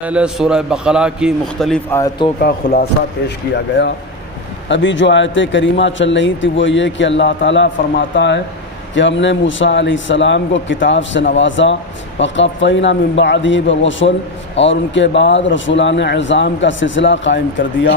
پہلے سورہ بقرہ کی مختلف آیتوں کا خلاصہ پیش کیا گیا۔ ابھی جو آیت کریمہ چل رہی تھی وہ یہ کہ اللہ تعالیٰ فرماتا ہے کہ ہم نے موسیٰ علیہ السلام کو کتاب سے نوازا، وقفینا من بعدہ بالرسل، اور ان کے بعد رسولان اعظام کا سلسلہ قائم کر دیا،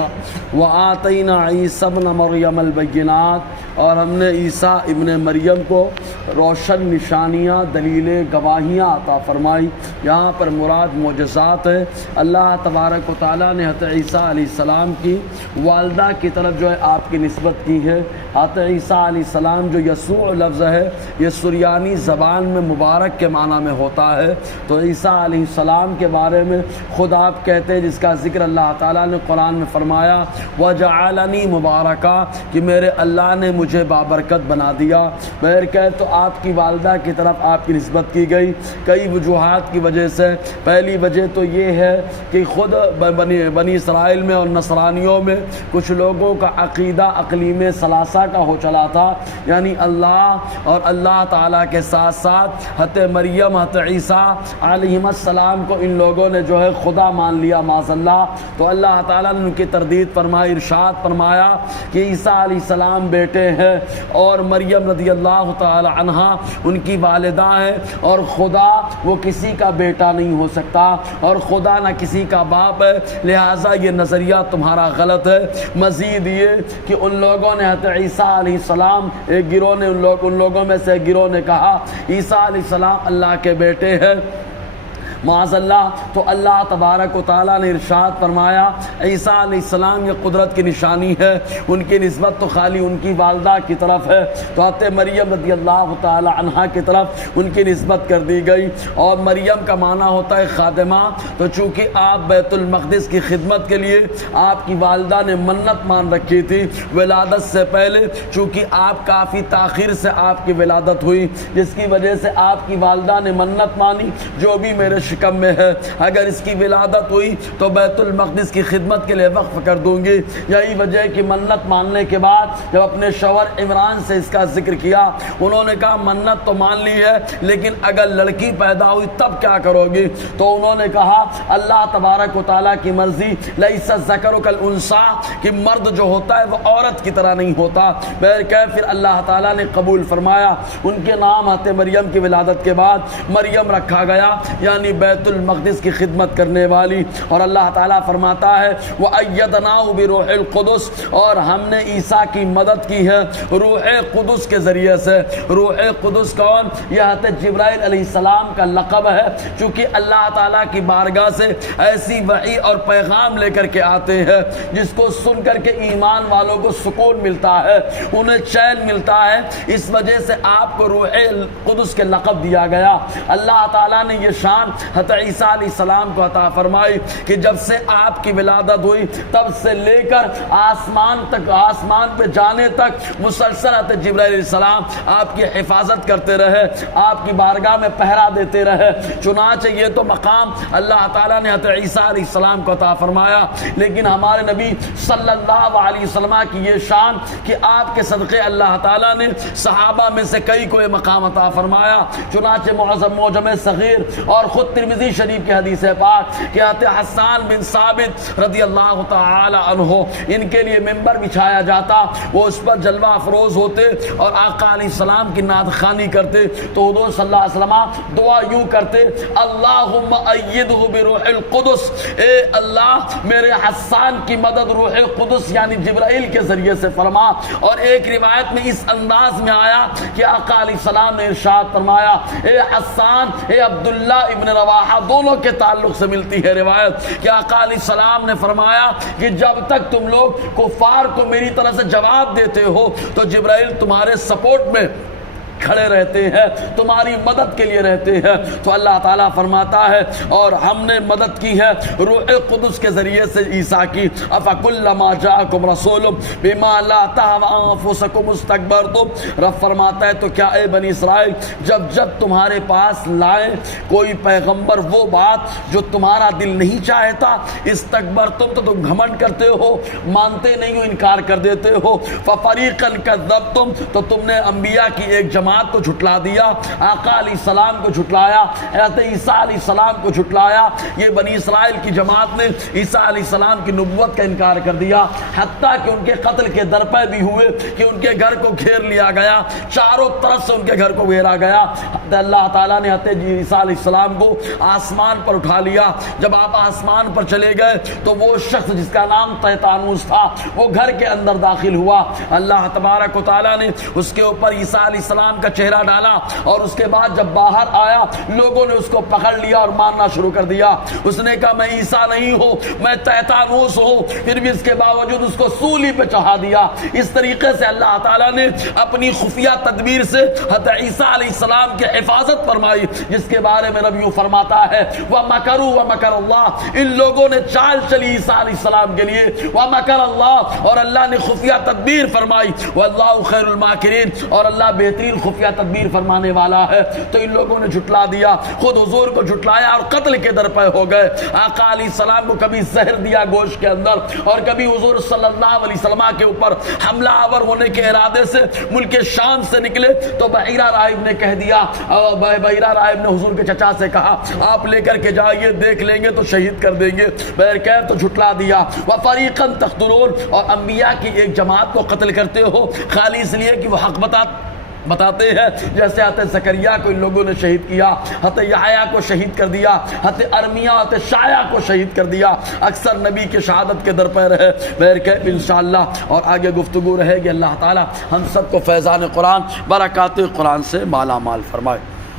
وآتینا عیسی ابن مریم البینات، اور ہم نے عیسیٰ ابن مریم کو روشن نشانیاں، دلیلیں، گواہیاں عطا فرمائی۔ یہاں پر مراد معجزات ہے۔ اللہ تبارک و تعالیٰ نے حضرت عیسیٰ علیہ السلام کی والدہ کی طرف جو ہے آپ کی نسبت کی ہے۔ حضرت عیسیٰ علیہ السلام جو یسوع لفظ ہے یہ سریانی زبان میں مبارک کے معنی میں ہوتا ہے، تو عیسیٰ علیہ السلام کے بارے میں خود آپ کہتے ہیں، جس کا ذکر اللہ تعالیٰ نے قرآن میں فرمایا، وَجَعَلَنِي مُبَارَكًا، کہ میرے اللہ نے مجھے بابرکت بنا دیا۔ بہرکیف تو آپ کی والدہ کی طرف آپ کی نسبت کی گئی کئی وجوہات کی وجہ سے۔ پہلی وجہ تو یہ ہے کہ خود بنی اسرائیل میں اور نصرانیوں میں کچھ لوگوں کا عقیدہ اقلیم ثلاثہ کا ہو چلا تھا، یعنی اللہ اور اللہ تعالیٰ کے ساتھ ساتھ حضرت مریم، حضرت عیسیٰ علیہ السلام کو ان لوگوں نے جو ہے خدا مان لیا معاذ اللہ۔ تو اللہ تعالیٰ نے ان کی تردید فرمائی، ارشاد فرمایا کہ عیسیٰ علیہ السلام بیٹے ہیں اور مریم رضی اللہ تعالی عنہا ان کی والدہ ہیں، اور خدا وہ کسی کا بیٹا نہیں ہو سکتا، اور خدا نہ کسی کا باپ ہے، لہٰذا یہ نظریہ تمہارا غلط ہے۔ مزید یہ کہ ان لوگوں نے حضرت عیسیٰ علیہ السلام، ایک گروہ نے ان لوگوں میں سے ایک گروہ نے کہا عیسیٰ علیہ السلام اللہ کے بیٹے ہیں معاذ اللہ۔ تو اللہ تبارک و تعالیٰ نے ارشاد فرمایا عیسیٰ علیہ السلام یہ قدرت کی نشانی ہے، ان کی نسبت تو خالی ان کی والدہ کی طرف ہے، تو حضرت مریم رضی اللہ تعالی عنہا کی طرف ان کی نسبت کر دی گئی۔ اور مریم کا معنی ہوتا ہے خادمہ، تو چونکہ آپ بیت المقدس کی خدمت کے لیے آپ کی والدہ نے منت مان رکھی تھی ولادت سے پہلے، چونکہ آپ کافی تاخیر سے آپ کی ولادت ہوئی، جس کی وجہ سے آپ کی والدہ نے منت مانی جو بھی میرے شکم میں ہے، اگر اس کی ولادت ہوئی تو بیت المقدس کی خدمت کے لیے وقف کر دوں گی۔ یہی وجہ ہے کہ منت ماننے کے بعد جب اپنے شوہر عمران سے اس کا ذکر کیا، انہوں نے کہا منت تو مان لی ہے لیکن اگر لڑکی پیدا ہوئی تب کیا کرو گی؟ تو انہوں نے کہا اللہ تبارک و تعالیٰ کی مرضی، لیس الذکر کالانثی، کہ مرد جو ہوتا ہے وہ عورت کی طرح نہیں ہوتا۔ بہرکیف پھر اللہ تعالیٰ نے قبول فرمایا، ان کے نام حضرت مریم کی ولادت کے بعد مریم رکھا گیا، یعنی بیت المقدس کی خدمت کرنے والی۔ اور اللہ تعالیٰ فرماتا ہے وَأَيَّدْنَاهُ بِرُوحِ الْقُدُسِ، اور ہم نے عیسیٰ کی مدد کی ہے روح قدس کے ذریعے سے۔ روح قدس کون؟ یہ حضرت جبرائیل علیہ السلام کا لقب ہے، چونکہ اللہ تعالیٰ کی بارگاہ سے ایسی وحی اور پیغام لے کر کے آتے ہیں جس کو سن کر کے ایمان والوں کو سکون ملتا ہے، انہیں چین ملتا ہے، اس وجہ سے آپ کو روح قدس کے لقب دیا گیا۔ اللہ تعالیٰ نے یہ شان حضرت عیسیٰ علیہ السلام کو عطا فرمائی کہ جب سے آپ کی ولادت ہوئی تب سے لے کر آسمان پہ جانے تک مسلسل حضرت جبرائیل علیہ السلام آپ کی حفاظت کرتے رہے، آپ کی بارگاہ میں پہرا دیتے رہے۔ چنانچہ یہ تو مقام اللہ تعالیٰ نے حضرت عیسیٰ علیہ السلام کو عطا فرمایا، لیکن ہمارے نبی صلی اللہ علیہ وسلم کی یہ شان کہ آپ کے صدقے اللہ تعالیٰ نے صحابہ میں سے کئی کو یہ مقام عطا فرمایا۔ چنانچہ معجم صغیر اور خود ترمذی شریف کی حدیث پاک کہ حضرت حسان بن ثابت رضی اللہ تعالی عنہ ان کے لیے ممبر بچھایا جاتا، وہ اس پر جلوہ افروز ہوتے اور آقا علیہ السلام کی نعت خوانی کرتے، تو حضور صلی اللہ علیہ وسلم دعا یوں کرتے اللہم ایدہ بروح القدس، اے اللہ میرے حسان کی مدد روح قدس یعنی جبرائیل کے ذریعے سے فرما۔ اور ایک روایت میں اس انداز میں آیا کہ آقا علیہ السلام نے ارشاد فرمایا اے حسان، اے عبداللہ ابن رواحہ، دونوں کے تعلق سے ملتی ہے روایت کہ آقا علیہ السلام نے فرمایا کہ جب تک تم لوگ کفار کو میری طرف سے جواب دیتے ہو تو جبرائیل تمہارے سپورٹ میں کھڑے رہتے ہیں، تمہاری مدد کے لیے رہتے ہیں۔ تو اللہ تعالیٰ فرماتا ہے اور ہم نے مدد کی ہے روح قدس کے ذریعے سے عیسیٰ کی۔ افکلما جاءکم رسول بما لا تہوی انفسکم استکبرتم، رب فرماتا ہے تو کیا اے بنی اسرائیل جب تمہارے پاس لائے کوئی پیغمبر وہ بات جو تمہارا دل نہیں چاہتا، استکبرتم تو تم گھمنڈ کرتے ہو، مانتے نہیں ہو، انکار کر دیتے ہو۔ ففریقا کذبتم، تو تم نے انبیاء کی ایک جماعت جماعت کو جھٹلا دیا، آقا علیہ السلام کو جھٹلایا، حضرت عیسیٰ علیہ السلام کو جھٹلایا، یہ بنی اسرائیل کی جماعت نے عیسیٰ علیہ السلام کی نبوت کا انکار کر دیا، حتیٰ کہ ان کے قتل کے درپے بھی ہوئے کہ ان کے گھر کو گھیر لیا گیا، چاروں طرف سے ان کے گھر کو گھیرا گیا۔ اللہ تعالیٰ نے حضرت عیسیٰ علیہ السلام کو آسمان پر اٹھا لیا۔ جب آپ آسمان پر چلے گئے تو وہ شخص جس کا نام تہتانوس تھا وہ گھر کے اندر داخل ہوا۔ اللہ تبارک و تعالیٰ نے اس کے اوپر عیسیٰ علیہ السلام کا چہرہ ڈالا، اور اس کے بعد جب باہر آیا لوگوں نے اس کو پکڑ لیا اور مارنا شروع کر دیا۔ اس نے کہا میں عیسیٰ نہیں ہوں، میں تہتانوس ہوں، پھر بھی اس کے باوجود اس کو سولی پہ چڑھا دیا۔ اس طریقے سے اللہ تعالیٰ نے اپنی خفیہ تدبیر سے حضرت عیسیٰ علیہ السلام کی حفاظت فرمائی، جس کے بارے میں رب یوں فرماتا ہے وَمَكَرُوا وَمَكَرَ اللَّهُ، ان لوگوں نے چال چلی عیسیٰ علیہ السلام کے لیے، وَمَكَرَ اللَّهُ، اور اللہ نے خفیہ تدبیر فرمائی، وَاللَّهُ خَيْرُ الْمَاكِرِينَ، اور اللہ بہترین خفیہ تدبیر فرمانے والا ہے۔ تو ان لوگوں نے جھٹلا دیا، خود حضور کو جھٹلایا اور قتل کے در پہ ہو گئے۔ آقا علیہ السلام کو کبھی زہر دیا گوشت کے اندر، اور کبھی حضور صلی اللہ علیہ وسلم کے اوپر حملہ آور ہونے کے ارادے سے ملک شام سے نکلے تو بحیرہ راہب نے کہہ دیا، بحیرہ راہب نے حضور کے چچا سے کہا آپ لے کر کے جائیے، دیکھ لیں گے تو شہید کر دیں گے، بہرکیف تو جھٹلا دیا۔ وَفَرِيقًا تَقْتُلُونَ، اور انبیاء کی ایک جماعت کو قتل کرتے ہو خالی اس لیے کہ وہ حق بتاتے ہیں، جیسے حضرت زکریا کو ان لوگوں نے شہید کیا، حضرت یحییٰ کو شہید کر دیا، حضرت ارمیہ حضرت شایع کو شہید کر دیا، اکثر نبی کے شہادت کے در پہ رہے۔ بہرکیف انشاءاللہ اور آگے گفتگو رہے گی۔ اللہ تعالی ہم سب کو فیضان قرآن برکات قرآن سے مالا مال فرمائے۔